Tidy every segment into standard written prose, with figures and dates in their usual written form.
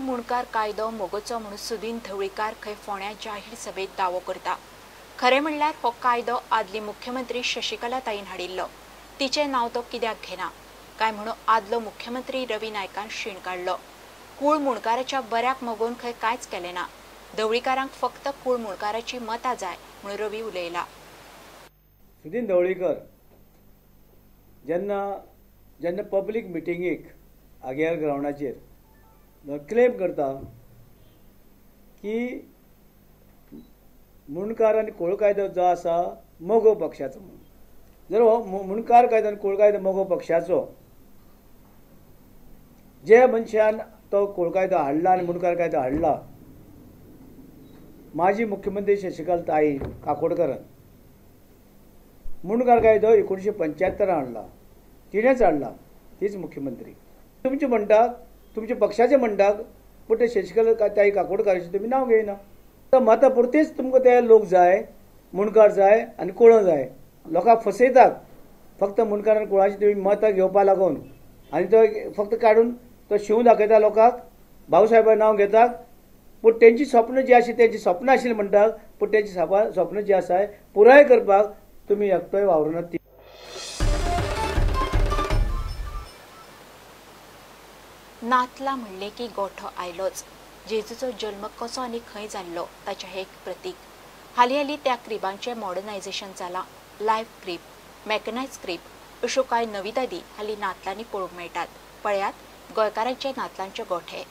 मुणकार कायदो मोगोचो म्हणून सुदीन ढवळीकार खंय फोंड्या जाहीर सभेत दावो करता। खरें म्हणल्यार हो कायदो आदली मुख्यमंत्री शशिकला ताईन हाडिल्लो, तिचें नांव तो कित्याक घेना काय म्हणून आदलो मुख्यमंत्री रवी नायकान शीण काडलो। कूळ मुणकाराच्या बऱ्याक मोगोन खंय कांयच केलें ना, ढवळीकारांक फक्त कूळ मुणकाराची मतां जाय म्हणून रवी उलयला। सुदीन ढवळीकर जेन्ना पब्लीक मिटिंगेक आग्यार ग्राउंडाचेर क्लेम करता की मुणकार आनी कोळ कायदो जो आसा मोगो पक्षाचो म्हणून, जर हो मुणकार कायदो आनी कोळ कायदो मोगो पक्षाचो, जे मनशान तो कोळ कायदो हाडला आनी मुणकार कायदो हाडला, माजी मुख्यमंत्री शशिकला ताई काकोडकरान मुणकार कायदो 1975 हाडला, तिणेच हाडला, तीच मुख्यमंत्री। तुमचे म्हणटात, तुमचे पक्षाचे म्हणटात, पूण ते शशिकला ताई काकोडकरांचे तुमी नांव घेयना। मतां पुरतेच तुमकां ते लोक जाय, मुणकार जाय आनी कोळो जाय, लोकांक फसयतात फक्त मुणकार आनी कोळाची तुमी मतां घेवपा लागून, आनी तो फक्त काडून तो शिव दाखयता लोकांक, भाऊसाहेबाचें नांव घेतात, पूण तेंची स्वप्न जी आशिल्ली तेंची स्वप्न आशिल्ली म्हणटात, पूण तेंची स्वप्न जी आसा पुराय करपाक तुमी एकटोय वावरनात। नातला म्हणले की गोठो आयलोच। जेजूचो जल्म कसो आनी खंय जाल्लो ताचें हें एक प्रतीक। हालीं त्या क्रिबांचें मॉडर्नायझेशन जालां। लायव्ह क्रीब, मॅकनायज क्रीब अश्यो कांय नविदादी हालीं नातलांनी पळोवंक मेळटात। पळयात गोंयकारांचे नातलांचे गोठे।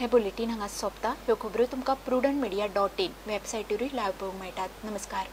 हे बुलेटिन हांगा सोंपता। ह्यो खबरो तुमकां prudentmedia.in वेबसायटीरूय लायव्ह पळोवंक मेळटात। नमस्कार।